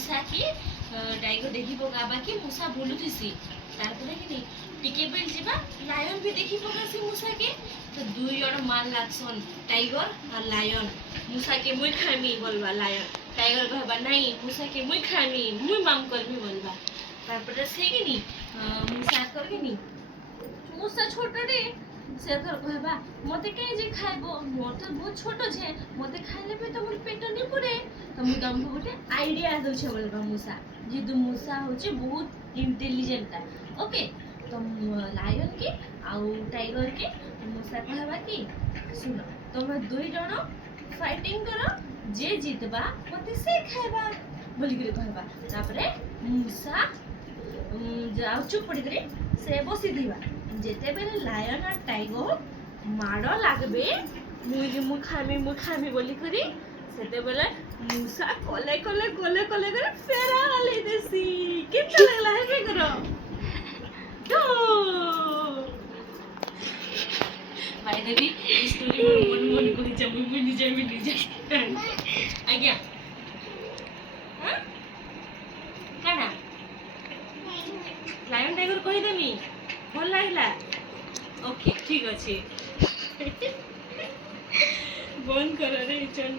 मूसा की टाइगर देखी पकाबा कि मूसा बुलुथिसी तारपरे कि टिके बेल जीवा लायन भी देखी पकासी मूसा के तो दुई जण मान लागसन टाइगर और लायन मूसा के मुई खामी बोलबा लायन टाइगर कहबा नहीं मूसा के मुई खामी मुई माम करमी बोलबा तारपरे से कि मूसा कर कि मूसा छोटा रे से कहबा मते के जे खाइबो मोर तो बहुत छोटो छे मते खाइले पे तो मोर पेट नहीं पुरे तो मु तुमको गोटे आइडिया दउ छे बोलबा मूसा जे तू मूसा होचे बहुत इंटेलिजेंट ओके तो लायन के आउ टाइगर के मूसा कहबा कि सुनो तुम दुई जण फाइटिंग करो जे जीतबा मते से खाइबा बोली के कहबा तापरे मूसा जाउ चुप पड़ी करे से बसी दिबा जेते बेले लायन और टाइगर माड़ लागबे मुई खामी बोली करी सेते बेले मूसा कोले कोले कोले कोले करे फेरा वाली देसी कितना लगला है के करो तो भाई देवी स्टोरी मन कोई जमी निजे आज्ञा हां काना लायन टाइगर कहि देमी भल लागला ओके ठीक अच्छे बंद कर रे चल।